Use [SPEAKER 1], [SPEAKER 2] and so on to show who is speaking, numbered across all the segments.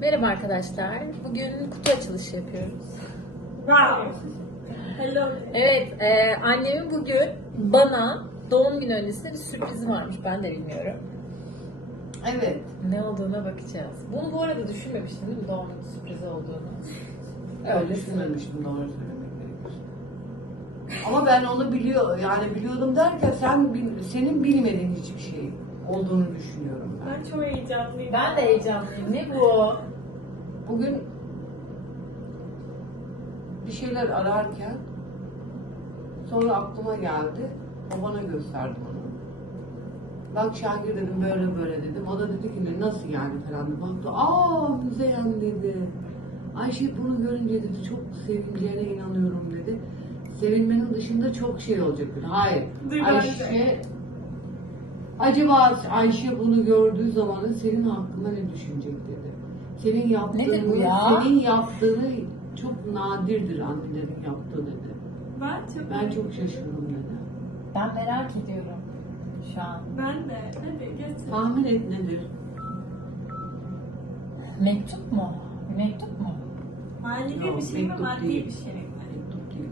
[SPEAKER 1] Merhaba arkadaşlar. Bugün kutu açılışı yapıyoruz.
[SPEAKER 2] Wow. Hello.
[SPEAKER 1] Evet, e, annemin bugün bana doğum günü öncesinde bir sürprizi varmış. Ben de bilmiyorum.
[SPEAKER 3] Evet.
[SPEAKER 1] Ne olduğuna bakacağız. Bunu bu arada düşünmemiştim değil mi doğum günü sürprizi olduğunu?
[SPEAKER 3] Öyle düşünmemiştim doğru söylemek gerekirse. Ama ben onu biliyor yani biliyordum derken sen bil- senin bilmediğin hiçbir şey olduğunu düşünüyorum ben.
[SPEAKER 2] Ben çok heyecanlıyım.
[SPEAKER 1] Ben de heyecanlıyım. Ne bu?
[SPEAKER 3] Bugün bir şeyler ararken sonra aklıma geldi. Babana gösterdim onu. Bak Şakir dedim böyle böyle dedim. O da dedi ki "Ne, nasıl yani falan dedi. Baktı aa Müzeyyen dedi. Ayşe bunu görünce dedi çok sevineceğine inanıyorum dedi. Sevinmenin dışında çok şey olacak. Hayır.
[SPEAKER 2] De.
[SPEAKER 3] Ayşe acaba Ayşe bunu gördüğü zaman senin hakkında ne düşünecek dedi. Senin yaptığını,
[SPEAKER 1] Nedir bu ya?
[SPEAKER 3] senin yaptığını çok nadirdir annelerin yaptığı dedi.
[SPEAKER 2] Ben çok
[SPEAKER 3] Ben çok şaşırdım dedi.
[SPEAKER 1] Ben merak ediyorum şu an.
[SPEAKER 2] Ben de. Hadi geç.
[SPEAKER 3] Tahmin et nedir?
[SPEAKER 1] Mektup mu? Mektup mu?
[SPEAKER 2] Manevi bir şey mi?
[SPEAKER 3] mektup
[SPEAKER 2] Maddi
[SPEAKER 3] değil.
[SPEAKER 2] bir şey mi?
[SPEAKER 3] Mektup değil.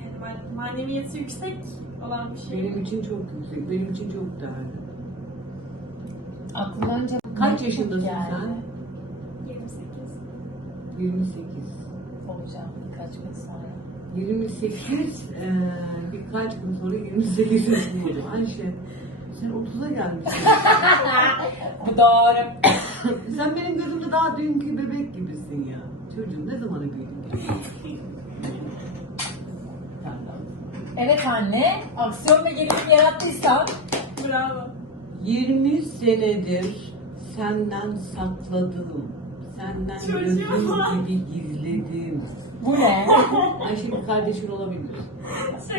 [SPEAKER 2] Yani ma- maneviyatı yüksek olan bir şey.
[SPEAKER 3] Benim için çok yüksek, benim için çok değerli.
[SPEAKER 1] Aklımdan önce
[SPEAKER 3] Kaç yaşındasın sen?
[SPEAKER 2] 28.
[SPEAKER 3] 28.
[SPEAKER 1] Olacağım birkaç gün sonra.
[SPEAKER 3] 28, eee birkaç gün sonra 28 yaşında olacağım. Ayşe, sen 30'a gelmişsin.
[SPEAKER 1] Bu doğru.
[SPEAKER 3] sen benim gözümde daha dünkü bebek gibisin ya. Çocuğum ne zamana büyüdün?
[SPEAKER 1] Evet anne, aksiyon ve gerilim yarattıysan
[SPEAKER 2] Bravo.
[SPEAKER 3] 20 senedir senden sakladığım, senden
[SPEAKER 2] Çocuğum.
[SPEAKER 3] gözüm gibi gizlediğim.
[SPEAKER 1] bu ne?
[SPEAKER 3] Ayşe bir kardeşin olabilir.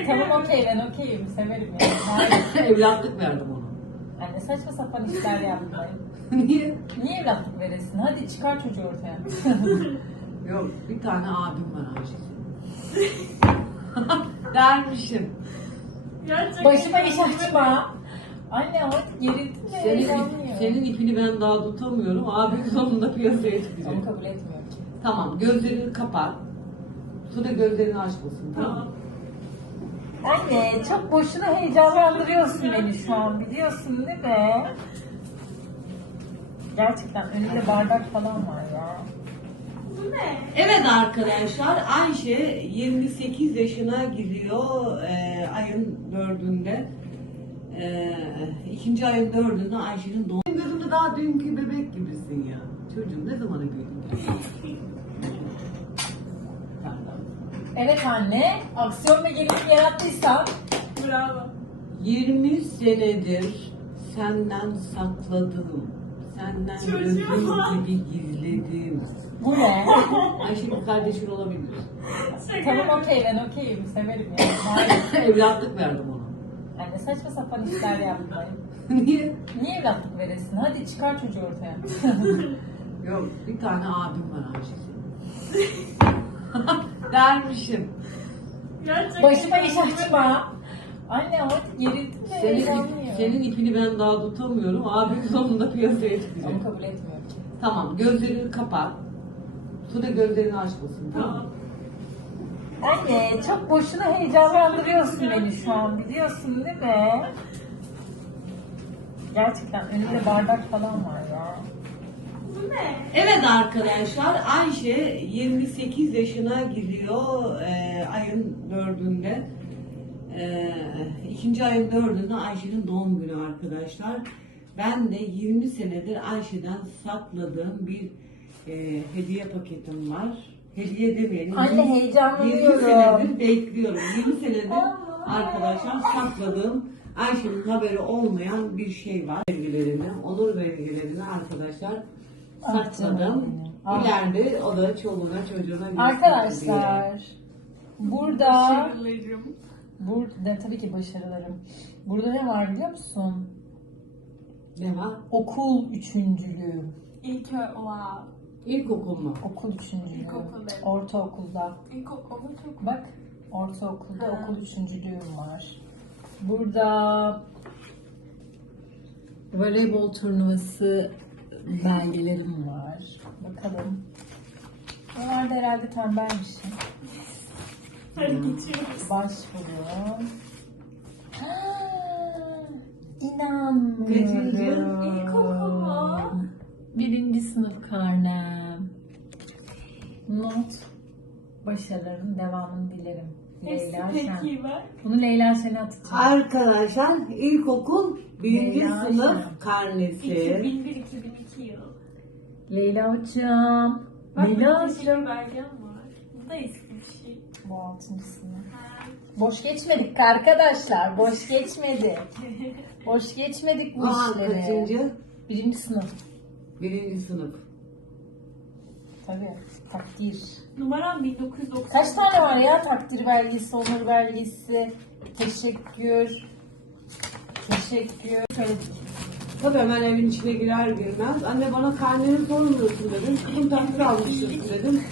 [SPEAKER 1] Tamam okey ben okeyim severim yani. Hayır.
[SPEAKER 3] Evlatlık verdim ona.
[SPEAKER 1] Anne saçma sapan işler yapmayın.
[SPEAKER 3] Niye?
[SPEAKER 1] Niye evlatlık veresin? Hadi çıkar çocuğu ortaya.
[SPEAKER 3] Yok bir tane abim var Ayşe. Dermişim.
[SPEAKER 2] Gerçekten.
[SPEAKER 1] Başıma iş açma. Anne artık gerildim
[SPEAKER 3] Senin,
[SPEAKER 1] heyecanlıyım.
[SPEAKER 3] senin ipini ben daha tutamıyorum. Abim sonunda piyasaya çıkacak.
[SPEAKER 1] Onu kabul etmiyorum ki.
[SPEAKER 3] Tamam gözlerini kapat. Suda gözlerini açmasın tamam
[SPEAKER 2] Tamam.
[SPEAKER 1] Anne çok boşuna heyecanlandırıyorsun beni şu an biliyorsun değil mi? Gerçekten önünde bardak falan var ya.
[SPEAKER 3] Evet arkadaşlar Ayşe 28 yaşına giriyor e, ayın dördünde. E, ikinci ayın dördünde Ayşe'nin doğum. Benim gözümde daha dünkü bebek gibisin ya. Çocuğum ne zamana büyüdün?
[SPEAKER 1] Evet anne, aksiyon ve gerilim yarattıysan
[SPEAKER 2] Bravo.
[SPEAKER 3] 20 senedir senden sakladığım, senden gözüm gibi gizlediğim.
[SPEAKER 1] bu ne?
[SPEAKER 3] Ayşe bir kardeşin olabilir.
[SPEAKER 1] Tamam okey ben okeyim severim yani. Hayır.
[SPEAKER 3] Evlatlık verdim ona.
[SPEAKER 1] Anne saçma sapan işler yapmayın.
[SPEAKER 3] Niye?
[SPEAKER 1] Niye evlatlık veresin? Hadi çıkar çocuğu ortaya.
[SPEAKER 3] Yok bir tane abim var Ayşe senin. Dermişim.
[SPEAKER 2] Gerçekten.
[SPEAKER 1] Başıma iş açma. Anne artık gerildim
[SPEAKER 3] Senin,
[SPEAKER 1] heyecanlıyım.
[SPEAKER 3] senin ipini ben daha tutamıyorum. Abim sonunda piyasaya çıkacak.
[SPEAKER 1] Onu kabul etmiyorum.
[SPEAKER 3] Tamam gözlerini kapat. Suda gözlerini açmasın tamam?
[SPEAKER 1] Anne çok boşuna heyecanlandırıyorsun beni şu an biliyorsun değil mi? Gerçekten önünde bardak falan var ya.
[SPEAKER 3] Evet arkadaşlar Ayşe 28 yaşına giriyor e, ayın dördünde. E, ikinci ayın dördünde Ayşe'nin doğum günü arkadaşlar. Ben de 20 senedir Ayşe'den sakladığım bir e, hediye paketim var. Hediye demeyelim.
[SPEAKER 1] Anne,
[SPEAKER 3] Yirmi-
[SPEAKER 1] heyecanlanıyorum.
[SPEAKER 3] 20 senedir bekliyorum. 20 senedir arkadaşlar sakladığım Ayşe'nin haberi olmayan bir şey var. Vergilerini, onur vergilerini arkadaşlar
[SPEAKER 1] Ah
[SPEAKER 3] sakladım.
[SPEAKER 1] Ah.
[SPEAKER 3] İleride o da çoluğuna çocuğuna diye.
[SPEAKER 1] Arkadaşlar burada. Burada tabii ki başarılarım. Burada ne var biliyor musun?
[SPEAKER 3] Ne var?
[SPEAKER 1] Okul üçüncülüğü.
[SPEAKER 2] İlk ö- oha.
[SPEAKER 3] İlkokul mu?
[SPEAKER 1] Okul üçüncülüğü.
[SPEAKER 2] İlkokul evet.
[SPEAKER 1] Ortaokulda.
[SPEAKER 2] İlkokulu çok.
[SPEAKER 1] Bak ortaokulda
[SPEAKER 2] Ha.
[SPEAKER 1] okul üçüncülüğüm var. Burada voleybol turnuvası belgelerim var. Bakalım. Onlar da herhalde tembelmişim.
[SPEAKER 2] Hadi geçiyoruz.
[SPEAKER 1] Başvuru. Ha, inanmıyorum.
[SPEAKER 3] Kaçıncı?
[SPEAKER 2] İlkokul mu?
[SPEAKER 1] Birinci sınıf karnem. Not. Başarıların devamını dilerim.
[SPEAKER 2] Hepsi
[SPEAKER 1] Leyla Şen.
[SPEAKER 2] peki var.
[SPEAKER 1] Bunu Leyla Şen'e atacağım.
[SPEAKER 3] Arkadaşlar ilkokul birinci
[SPEAKER 1] Leyla
[SPEAKER 3] sınıf
[SPEAKER 1] Şen.
[SPEAKER 3] karnesi.
[SPEAKER 2] 2001-2002 yıl.
[SPEAKER 1] Leyla hocam.
[SPEAKER 2] Bak
[SPEAKER 1] Leyla
[SPEAKER 2] burada
[SPEAKER 1] hocam.
[SPEAKER 2] belgem var. Bu da eski bir şey.
[SPEAKER 1] Bu altıncı sınıf. Boş geçmedik arkadaşlar. Boş geçmedik. Boş geçmedik bu
[SPEAKER 3] Aa,
[SPEAKER 1] işleri.
[SPEAKER 3] kaçıncı?
[SPEAKER 1] Birinci sınıf.
[SPEAKER 3] Birinci sınıf.
[SPEAKER 1] Tabii. Takdir.
[SPEAKER 2] Numaram 1990.
[SPEAKER 1] Kaç tane var ya takdir belgesi, onur belgesi, teşekkür, teşekkür. Söyledik.
[SPEAKER 3] Tabii hemen evin içine girer girmez. Anne bana karneni sormuyorsun dedim. Kızım takdir almışsın dedim.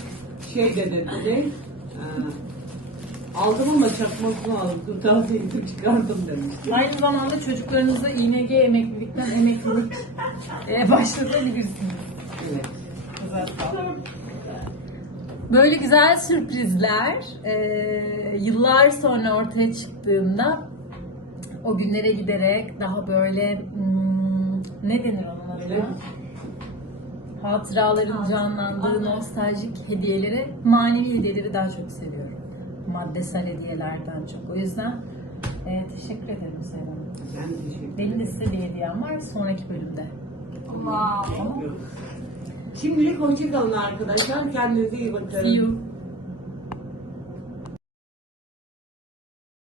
[SPEAKER 3] Şey dedi dedi. E, aldım ama çakmasını aldım. Kırtasiye gidip çıkardım demişti.
[SPEAKER 1] Aynı zamanda çocuklarınızı İNG emeklilikten emeklilik e, başlatabilirsiniz.
[SPEAKER 3] Evet.
[SPEAKER 1] Güzel. Böyle güzel sürprizler e, yıllar sonra ortaya çıktığında o günlere giderek daha böyle hmm, ne denir onlara? Hatıraların canlandığı nostaljik hediyeleri, manevi hediyeleri daha çok seviyorum. Maddesel hediyelerden çok. O yüzden e, teşekkür ederim Hanım.
[SPEAKER 3] Ben teşekkür
[SPEAKER 1] Benim de size bir hediyem var sonraki bölümde.
[SPEAKER 2] Wow.
[SPEAKER 3] Şimdilik hoşçakalın arkadaşlar. Kendinize iyi bakın.
[SPEAKER 1] See you.